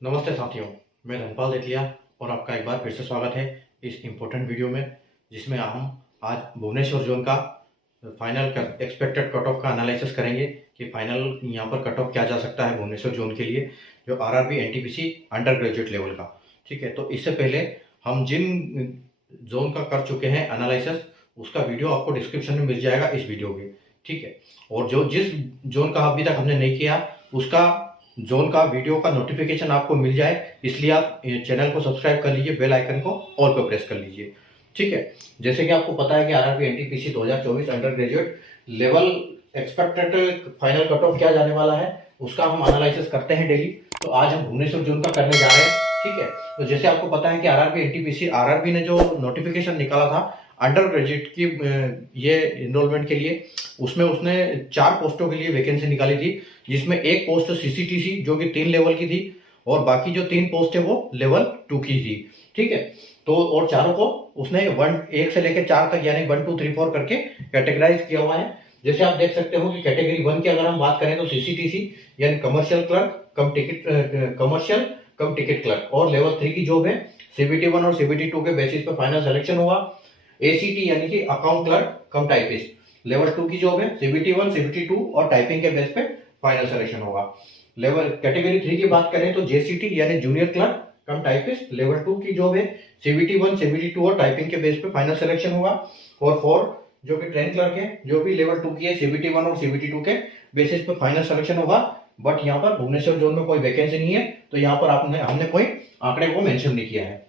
नमस्ते साथियों, मैं धनपाल देतिया और आपका एक बार फिर से स्वागत है इस इम्पोर्टेंट वीडियो में, जिसमें हम आज भुवनेश्वर जोन का फाइनल एक्सपेक्टेड कट ऑफ का एनालिसिस करेंगे कि फाइनल यहाँ पर कट ऑफ क्या जा सकता है भुवनेश्वर जोन के लिए, जो RRB NTPC under graduate level का। ठीक है, तो इससे पहले हम जिन जोन का कर चुके हैं एनालिसिस, उसका वीडियो आपको डिस्क्रिप्शन में मिल जाएगा इस वीडियो के। ठीक है, और जो जिस जोन का अभी तक हमने नहीं किया, उसका जोन का वीडियो का नोटिफिकेशन आपको मिल जाए, इसलिए आप चैनल को सब्सक्राइब कर लीजिए, बेल आइकन को ऑल पर प्रेस कर लीजिए। ठीक है, जैसे कि आपको पता है कि RRB NTPC 2024 under graduate level expected final cut off क्या जाने वाला है, उसका हम एनालिसिस करते हैं डेली। तो आज हम भुवनेश्वर जोन का करने जा रहे हैं। ठीक है, तो जैसे आपको पता है कि आरआरबी एनटीपीसी आरआरबी ने जो नोटिफिकेशन निकाला था अंडर ग्रेजुएट की ये इनरोलमेंट के लिए, उसमें उसने 4 पोस्टों के लिए वैकेंसी निकाली थी, जिसमें एक पोस्ट सीसीटीसी जो कि 3 लेवल की थी, और बाकी जो 3 पोस्ट है वो लेवल 2 की थी। ठीक है, तो और चारों को उसने 1 से लेकर 4 तक यानी 1 2 3 4 करके कैटेगराइज किया हुआ है। जैसे आप देख सकते हो कि कैटेगरी 1 की अगर हम बात करें तो सीसीटीसी यानी कमर्शियल क्लर्क कम टिकट क्लर्क, और लेवल 3 की जॉब है सीबीटी 1 और सीबीटी 2 के बेसिस पे फाइनल सिलेक्शन होगा। एसीटी यानी कि अकाउंट क्लर्क कम टाइपिस्ट, लेवल 2 की जॉब है सीबीटी 1 सीबीटी 2 और टाइपिंग के बेस पे फाइनल सिलेक्शन होगा। लेवल कैटेगरी 3 की बात करें तो जेसीटी यानी जूनियर क्लर्क कम टाइपिस्ट, लेवल 2 की जॉब है सीबीटी 1 सीबीटी 2 और टाइपिंग के बेस पे फाइनल सिलेक्शन होगा। और 4 जो कि ट्रेन क्लर्क है, जो भी लेवल 2 की है, सीबीटी 1 और सीबीटी 2 के बेसिस पे फाइनल सिलेक्शन होगा। बट यहाँ पर भुवनेश्वर जोन में कोई वैकेंसी नहीं है, तो यहाँ पर हमने कोई आंकड़े को मेंशन नहीं किया है।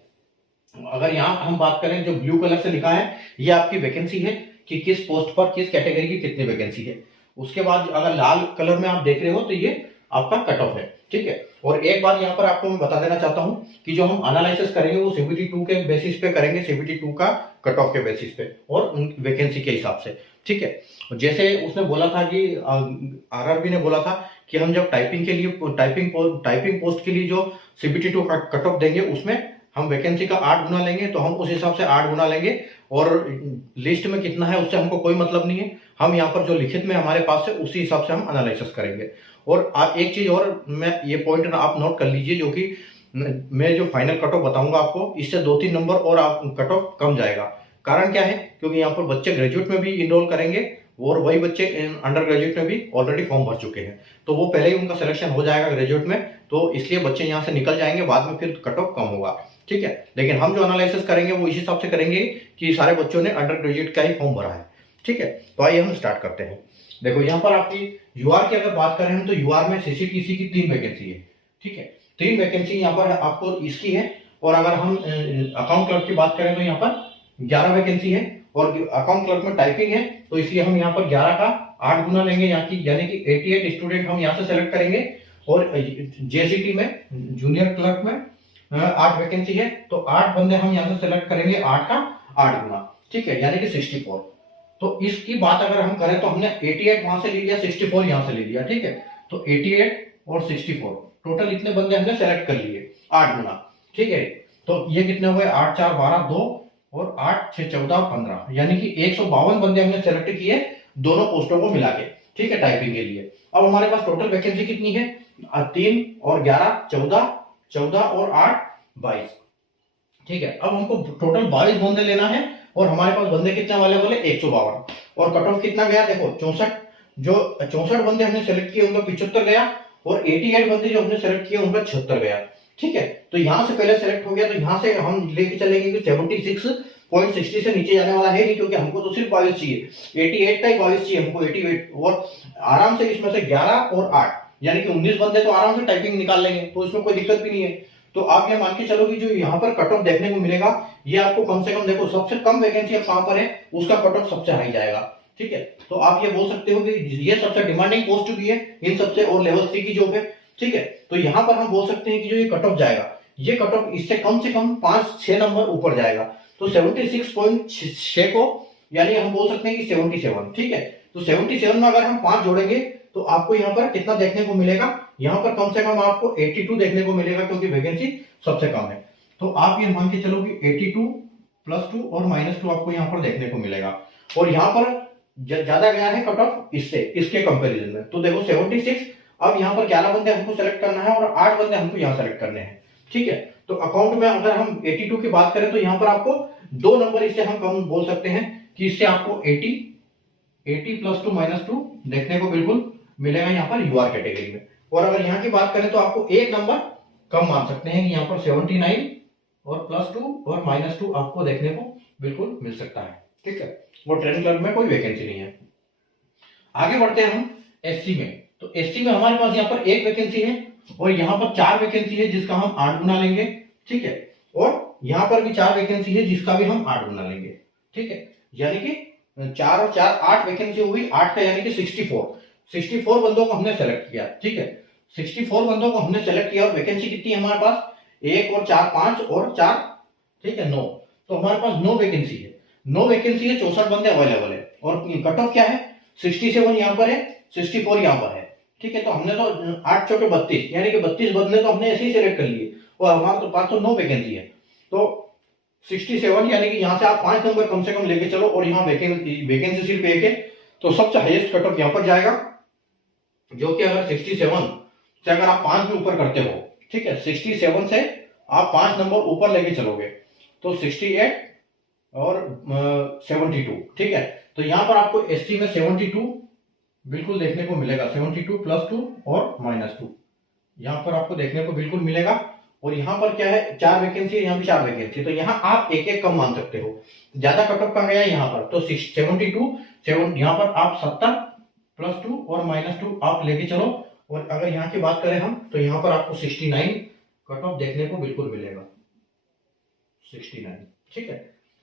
अगर यहाँ हम बात करें, जो ब्लू कलर से लिखा है ये आपकी वैकेंसी है कि किस पोस्ट पर किस कैटेगरी की कितनी वैकेंसी है। उसके बाद अगर लाल कलर में आप देख रहे हो तो ये आपका कट ऑफ है। ठीक है, और एक बात यहाँ पर आपको मैं बता देना चाहता हूँ कि जो हम एनालिसिस करेंगे वो सीबीटी 2 के बेसिस पे करेंगे, सीबीटी 2 का कट ऑफ के बेसिस पे और वैकेंसी के हिसाब से। ठीक है, जैसे उसने बोला था कि आरआरबी ने बोला था कि हम जब टाइपिंग के लिए टाइपिंग पोस्ट के लिए जो सीबीटी 2 कट ऑफ देंगे, उसमें हम वैकेंसी का 8 गुना लेंगे, तो हम उस हिसाब से 8 गुना लेंगे, और लिस्ट में कितना है उससे हमको कोई मतलब नहीं है। हम यहाँ पर जो लिखित में हमारे पास है उसी हिसाब से हम एनालिसिस करेंगे। और आप एक चीज और मैं ये पॉइंट आप नोट कर लीजिए, जो कि मैं जो फाइनल कट ऑफ बताऊंगा आपको, इससे 2-3 नंबर और आप कट ऑफ कम जाएगा। कारण क्या है, क्योंकि यहाँ पर बच्चे ग्रेजुएट में भी इनरोल करेंगे और वही बच्चे अंडर ग्रेजुएट में भी ऑलरेडी फॉर्म भर चुके हैं, तो वो पहले ही उनका सिलेक्शन हो जाएगा ग्रेजुएट में, तो इसलिए बच्चे यहाँ से निकल जाएंगे, बाद में फिर कट ऑफ कम होगा। ठीक है, लेकिन हम जो एनालिसिस करेंगे वो इस हिसाब से करेंगे कि सारे बच्चों ने अंडर ग्रेजुएट का ही फॉर्म भरा है। ठीक है, तो आइए हम स्टार्ट करते हैं। देखो यहाँ पर आपकी यूआर की अगर बात करें हम, तो यूआर में सीसीटीसी की 3 वैकेंसी है। ठीक है, 3 वैकेंसी यहाँ पर आपको इसकी है। और अगर हम अकाउंट क्लर्क की बात करें तो यहाँ पर 11 वैकेंसी है, और अकाउंट क्लर्क में टाइपिंग है, तो इसलिए हम यहाँ पर 11 का 8 गुना लेंगे, यानी कि 88 स्टूडेंट हम यहाँ से सेलेक्ट करेंगे। और जेसीटी में जूनियर क्लर्क में 8 वैकेंसी है, तो 8 बंदे हम यहाँ से सेलेक्ट करेंगे, 8 का 8 गुना। ठीक है, यानी कि 64। तो इसकी बात अगर हम करें तो हमने 88 वहां से ले लिया, 64 यहाँ से ले लिया। ठीक है, तो 88 और 64 टोटल इतने बंदे हमने सेलेक्ट कर लिए, 8 गुना। ठीक है, तो ये कितने हुए, 8 4 12 2 और 8 6 14 15, यानी कि 152 बंदे हमने सेलेक्ट किए दोनों पोस्टों को मिला के। ठीक है, टाइपिंग के लिए। अब हमारे पास टोटल वैकेंसी कितनी है, 3 और 11 14, 14 और 8 22। ठीक है, अब हमको टोटल 22 बंदे लेना है, और हमारे पास बंदे कितने अवेलेबल है, 152। और कट ऑफ कितना गया, देखो 64, जो 64 बंदे हमने सेलेक्ट किए उनका 75 गया, और 88 बंदे जो हमने सेलेक्ट किए उनका 76 गया। ठीक है, तो यहां से पहले सेलेक्ट हो गया, तो यहां से हम लेके चलेंगे कि 76.60 से नीचे जाने वाला है नहीं, क्योंकि हमको तो सिर्फ 22 चाहिए, 88 का ही 22 चाहिए हमको, 88। और आराम से इसमें से 11 और 8 यानी कि 19 बंदे तो आराम से टाइपिंग निकाल लेंगे, तो इसमें कोई दिक्कत भी नहीं है। तो आप ये मान के चलो कि जो यहाँ पर कट ऑफ देखने को मिलेगा, ये आपको कम से कम, देखो सबसे कम वैकेंसी अब कहां पर है, उसका कट ऑफ सबसे हाई जाएगा। ठीक है, तो आप ये बोल सकते हो कि ये सबसे डिमांडिंग पोस्ट भी है इन सबसे, और लेवल 3 की जॉब है। ठीक है, तो यहाँ पर हम बोल सकते हैं कि जो ये कट ऑफ जाएगा, ये कट ऑफ इससे कम से कम 5-6 नंबर ऊपर जाएगा, तो 76.6 को यानी हम बोल सकते हैं कि 77। ठीक है, तो 77 में अगर हम 5 जोड़ेंगे तो आपको यहाँ पर कितना देखने को मिलेगा, यहाँ पर कम से कम आपको 82 देखने को मिलेगा, क्योंकि वैकेंसी सबसे कम है। तो आप ये मान के चलो कि 82 +2 और -2 आपको यहाँ पर देखने को मिलेगा। और यहाँ पर ज्यादा गया है कट ऑफ इससे, इसके कंपैरिजन में, तो देखो 76 अब यहाँ पर 11 बंदे हमको सेलेक्ट करना है और 8 बंदे हमको यहाँ सेलेक्ट करने हैं, ठीक है। तो अकाउंट में अगर हम 82 की बात करें तो यहाँ पर आपको 2 नंबर इससे हम कम बोल सकते हैं कि इससे आपको 80 प्लस 2 माइनस 2 देखने को बिल्कुल मिलेगा यहाँ पर यूआर कैटेगरी में। और अगर यहाँ की बात करें तो आपको एक नंबर कम मान सकते हैं कि यहाँ पर 79 और प्लस 2 और माइनस 2 आपको देखने को बिल्कुल मिल सकता है, ठीक है। और ट्रेनिंग क्लर्क में कोई वैकेंसी नहीं है। आगे बढ़ते हैं हम एससी में। तो एससी में हमारे पास यहाँ पर एक वैकेंसी है और यहाँ पर 4 वैकेंसी है जिसका हम 8 गुना लेंगे, ठीक है। और यहाँ पर भी 4 वैकेंसी है जिसका भी हम 8 गुना लेंगे, ठीक है। यानी कि 4 और 4 8 वैकेंसी होगी, 8 का यानी कि 64 बंदों को हमने सेलेक्ट किया, ठीक है। 64 बंदों को हमने सेलेक्ट किया और वैकेंसी कितनी है हमारे पास, 1 और 4 5 और 4, ठीक है, 9। तो हमारे पास 9 वैकेंसी है, 9 वैकेंसी है, 64 बंदे अवेलेबल है। और कट ऑफ क्या है, 67 यहाँ पर है, 64 यहाँ पर है, ठीक है। तो हमने तो 8 चौके 32 यानी कि 32 बंदे तो हमने ऐसे ही सिलेक्ट कर लिए और हमारे तो पास तो 9 वैकेंसी है। तो 67 यानी कि यहाँ से आप 5 नंबर कम से कम लेके चलो और यहाँ वैकेंसी सिर्फ एक है, तो सबसे हाईएस्ट कट ऑफ यहाँ पर जाएगा, जो कि अगर 67 से अगर आप 5 भी ऊपर करते हो, ठीक है, 67 से आप 5 नंबर ऊपर लेके चलोगे तो 68 और 72, ठीक है। तो यहाँ पर आपको एससी में 72 बिल्कुल देखने को मिलेगा, 72 प्लस 2 और माइनस 2 यहाँ पर आपको देखने को बिल्कुल मिलेगा। और यहाँ पर क्या है, 4 वैकेंसी, यहाँ भी 4 वैकेंसी, तो यहाँ आप एक एक कम मान सकते हो। ज्यादा कट ऑफ कम गया यहाँ पर, तो 72 यहाँ पर आप 70 प्लस 2 और माइनस 2 आप लेके चलो। और अगर यहाँ की बात करें हम तो यहाँ पर आपको 69 कट ऑफ देखने को बिल्कुल मिलेगा, 69, ठीक है।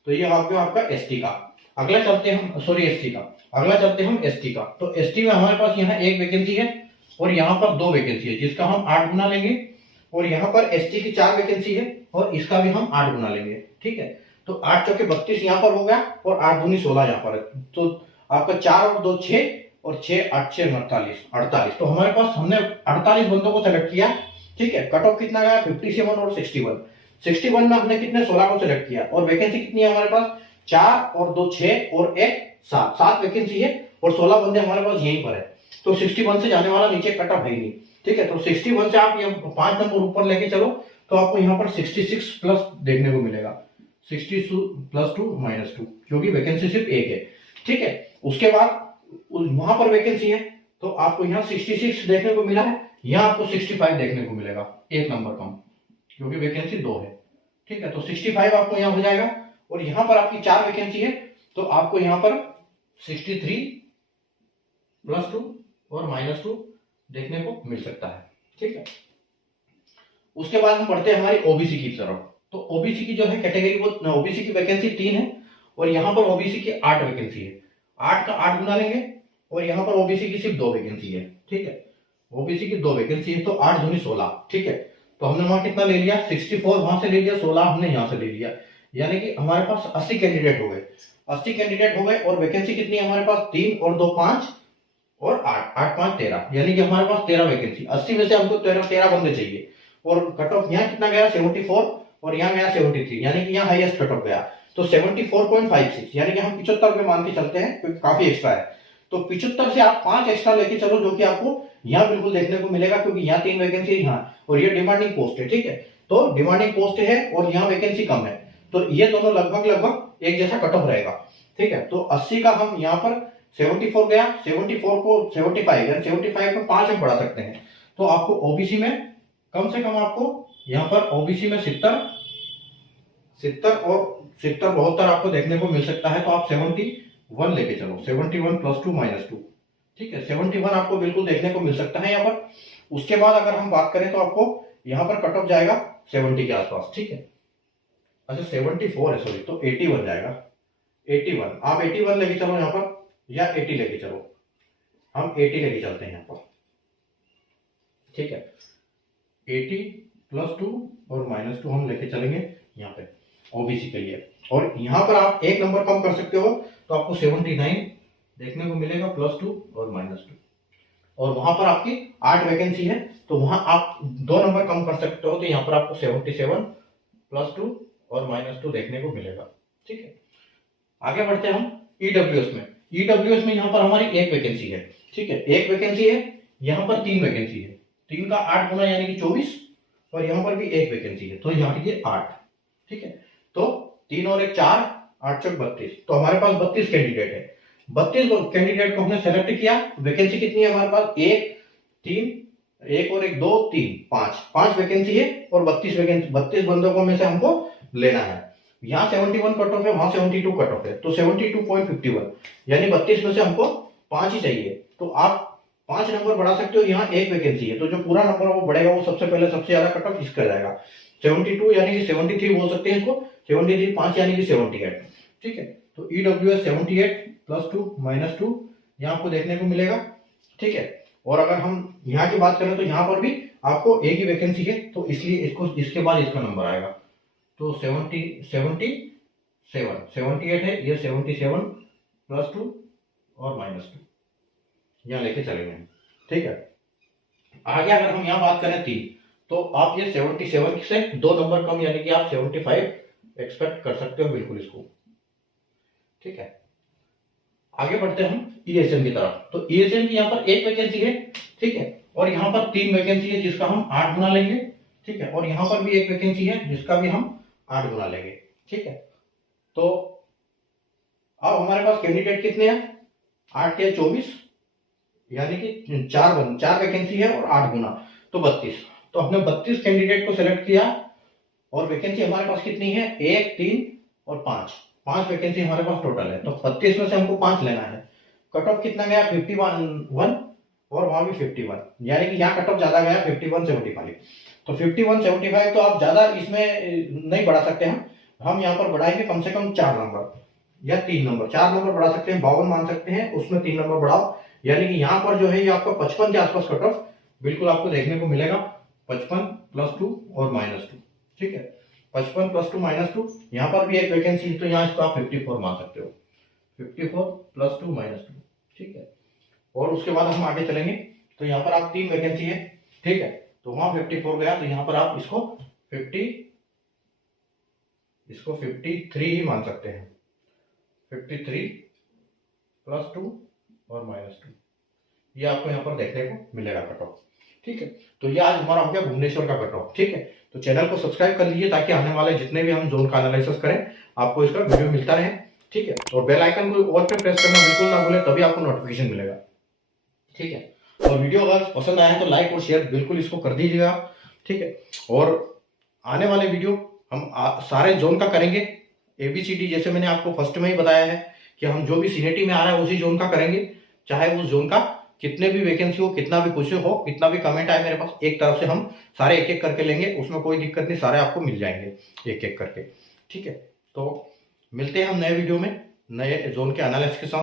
तो ये आपका एसटी का। अगला चलते हम, सॉरी एससी का, अगला चलते हम एसटी का। तो एसटी में हमारे पास यहाँ एक वैकेंसी है और यहाँ पर 2 वैकेंसी है जिसका हम 8 गुना लेंगे। और यहाँ पर एसटी की 4 वैकेंसी है और इसका भी हम 8 गुना लेंगे, ठीक है। तो 8 चौके 32 यहाँ पर हो गया और 8 दूनी 16 यहाँ पर है। तो आपका 4 और 2 6 और 6 8 6 48। तो हमारे पास हमने 48 बंदों को सेलेक्ट किया, ठीक है। कट ऑफ कितना गया, 57 और 61 में हमने कितने 16 को सिलेक्ट किया। और वैकेंसी कितनी है हमारे पास, 4 और 2 6 और 1 7 वैकेंसी है और 16 बंदे हमारे पास यहीं पर है। तो 61 से जाने वाला नीचे कट ऑफ है ही नहीं, ठीक है। तो 61 से आप ये 5 नंबर ऊपर लेके चलो तो आपको यहाँ पर 66 प्लस देखने को मिलेगा, 62 प्लस 2 माइनस 2, क्योंकि वैकेंसी सिर्फ एक है, ठीक है। उसके बाद वहां पर वैकेंसी है तो आपको यहाँ 66 देखने को मिला है, यहाँ आपको 65 देखने को मिलेगा, एक नंबर कम, क्योंकि वैकेंसी 2 है, ठीक है। तो 65 आपको यहाँ हो जाएगा। और यहाँ पर आपकी 4 वैकेंसी है तो आपको यहाँ पर 63 प्लस 2 और माइनस 2 देखने को मिल सकता है, ठीक है। उसके बाद हम पढ़ते हैं हमारी ओबीसी की तरफ। तो ओबीसी की जो है कैटेगरी, वो ओबीसी की वैकेंसी 3 है और यहाँ पर ओबीसी की 8 वैकेंसी है, 8 का 8 गुना लेंगे। और यहाँ पर ओबीसी की सिर्फ 2 वैकेंसी है, ठीक है। ओबीसी की 2 वैकेंसी है तो 8 दूनी 16, ठीक है। तो हमने वहां कितना ले लिया, 64 वहां से ले लिया, 16 हमने यहाँ से ले लिया, यानी कि हमारे पास 80 कैंडिडेट हो गए, 80 कैंडिडेट हो गए। और वैकेंसी कितनी है हमारे पास, 3 और 2 5 और 8 8 5 13, यानी कि हमारे पास 13 वैकेंसी। 80 में से हमको 13 बंदे चाहिए। और कट ऑफ यहाँ कितना गया, 74 और यहाँ गया 73, यानी कि यहाँ हाईएस्ट कट ऑफ गया। तो 74.56 यानी कि हम 75 पे मान के चलते हैं क्योंकि काफी एक्स्ट्रा है। तो 75 से आप 5 एक्स्ट्रा लेके चलो, जो कि आपको यहाँ बिल्कुल देखने को मिलेगा, क्योंकि यहाँ 3 वैकेंसी यहाँ और ये डिमांडिंग पोस्ट है, ठीक है। तो डिमांडिंग पोस्ट है और यहाँ वैकेंसी कम है, तो ये दोनों लगभग एक जैसा कट ऑफ रहेगा, ठीक है। तो 80 का हम यहाँ पर 74 गया, 74 को 75 यानी 75 को 5 हम बढ़ा सकते हैं। तो आपको ओबीसी में कम से कम आपको यहाँ पर ओबीसी में 70 और 72 आपको देखने को मिल सकता है। तो आप 71 लेके चलो, 71 प्लस 2 माइनस 2, ठीक है। 71 आपको बिल्कुल देखने को मिल सकता है यहाँ पर। उसके बाद अगर हम बात करें तो आपको यहाँ पर कट ऑफ जाएगा 70 के आसपास, ठीक है। अच्छा 74 है, सॉरी, तो 81 जाएगा, 81 आप 81 लेके चलो यहाँ पर, या 80 लेके चलो, हम 80 लेके चलते हैं यहाँ पर, ठीक है। 80 प्लस 2 और माइनस 2 हम लेके चलेंगे यहाँ पे ओबीसी के लिए। और यहाँ पर आप एक नंबर कम कर सकते हो तो आपको 79 देखने को मिलेगा प्लस 2 और माइनस 2। और वहां पर आपकी 8 वैकेंसी है तो वहां आप 2 नंबर कम कर सकते हो, तो यहाँ पर आपको 77 प्लस 2 और माइनस 2 देखने को मिलेगा, ठीक है। आगे बढ़ते हैं हम ईडब्ल्यूएस में। ईडब्ल्यूएस में यहाँ पर हमारी एक वैकेंसी है, ठीक है, एक वैकेंसी है। यहाँ पर 3 वैकेंसी है, 3 का 8 गुना यानी कि 24, और यहाँ पर भी 1 वैकेंसी है, तो यहाँ ये 8। ठीक है, तो 3 और 1 4, 8 चौक 32, तो हमारे पास 32 कैंडिडेट है। 32 कैंडिडेट को हमने सेलेक्ट किया। वैकेंसी कितनी है हमारे पास? 1 3, 1 और 1 2 3 5 वैकेंसी है, और 32 बंदों को में से हमको लेना है। यहाँ 71 कट ऑफ है, वहां 72 कट ऑफ है, तो 72.51 यानी 32 में से हमको 5 ही चाहिए। तो आप 5 नंबर बढ़ा सकते हो। यहाँ 1 वैकेंसी है, तो जो पूरा नंबर वो बढ़ेगा वो सबसे पहले सबसे ज्यादा कट ऑफ इसका जाएगा। 72 यानी कि 73 बोल सकते हैं इसको, 73 5 यानी कि 78। ठीक है, तो EWS 78 +2 -2 यहाँ आपको देखने को मिलेगा। ठीक है, और अगर हम यहाँ की बात करें तो यहाँ पर भी आपको एक ही वैकेंसी है, तो इसलिए इसको इसके बाद इसका नंबर आएगा। तो 78 है, ये 77 +2 और -2 यहाँ लेके चलेंगे। ठीक है, आगे अगर हम यहाँ बात करें 3, तो आप ये 77 से 2 नंबर कम यानी कि आप 75 एक्सपेक्ट कर सकते हो बिल्कुल इसको। ठीक है, आगे बढ़ते हैं हम ESM की तरफ। तो ESM की यहाँ पर 1 वैकेंसी है। ठीक है, और यहाँ पर 3 वैकेंसी है जिसका हम 8 गुना लेंगे। ठीक है, और यहाँ पर भी 1 वैकेंसी है जिसका भी हम 8 गुना लेंगे। ठीक है, तो अब हमारे पास कैंडिडेट कितने हैं? 8 या 24 यानी कि 4 वैकेंसी है और 8 गुना तो 32। तो हमने 32 कैंडिडेट को सिलेक्ट किया, और वैकेंसी हमारे पास कितनी है? 1 3 और 5 वैकेंसी हमारे पास टोटल है। तो 32 में से हमको 5 लेना है। कट ऑफ कितना गया? 51 और वहां भी 51, यानी कि यहाँ कट ऑफ ज्यादा गया 51.75। तो 51.75 तो आप ज्यादा इसमें नहीं बढ़ा सकते हैं। हम यहाँ पर बढ़ाएंगे कम से कम 4 नंबर या 3 नंबर। 4 नंबर बढ़ा सकते हैं, 52 मान सकते हैं, उसमें 3 नंबर बढ़ाओ, यानी कि यहाँ पर जो है ये आपका 55 के आसपास कट ऑफ बिल्कुल आपको देखने को मिलेगा। 55 +2 और -2। ठीक है, 55 +2 -2, यहाँ पर भी एक वैकेंसी है, तो यहाँ इसको आप 54 मान सकते हो। 54 +2 -2। ठीक है, और उसके बाद हम आगे चलेंगे, तो यहाँ पर आप 3 वैकेंसी है। ठीक है, तो वहां 54 गया, तो यहाँ पर आप इसको 53 ही मान सकते हैं। 53 +2 और -2, ये आपको यहाँ पर देखने को मिलेगा कट ऑफ। ठीक है, तो ये आज हमारा हो गया भुवनेश्वर का कट ऑफ। ठीक है, तो चैनल को सब्सक्राइब कर लीजिए ताकि आने वाले जितने भी हम जोन का एनालिसिस करें आपको इसका वीडियो मिलता रहे। ठीक है, और बेल आइकन को ऑल पे प्रेस करना बिल्कुल ना भूलें, तभी आपको नोटिफिकेशन मिलेगा। ठीक है, और वीडियो अगर पसंद आया तो लाइक और शेयर बिल्कुल इसको कर दीजिएगा। ठीक है, और आने वाले वीडियो हम सारे जोन का करेंगे। ABCD जैसे मैंने आपको फर्स्ट में ही बताया है कि हम जो भी सीनेटी में आ रहा है उसी जोन का करेंगे, चाहे उस जोन का कितने भी वैकेंसी हो, कितना भी क्वेश्चन हो, कितना भी कमेंट आए मेरे पास, एक तरफ से हम सारे एक एक करके लेंगे, उसमें कोई दिक्कत नहीं, सारे आपको मिल जाएंगे एक एक करके। ठीक है, तो मिलते हैं हम नए वीडियो में नए जोन के एनालिसिस के साथ।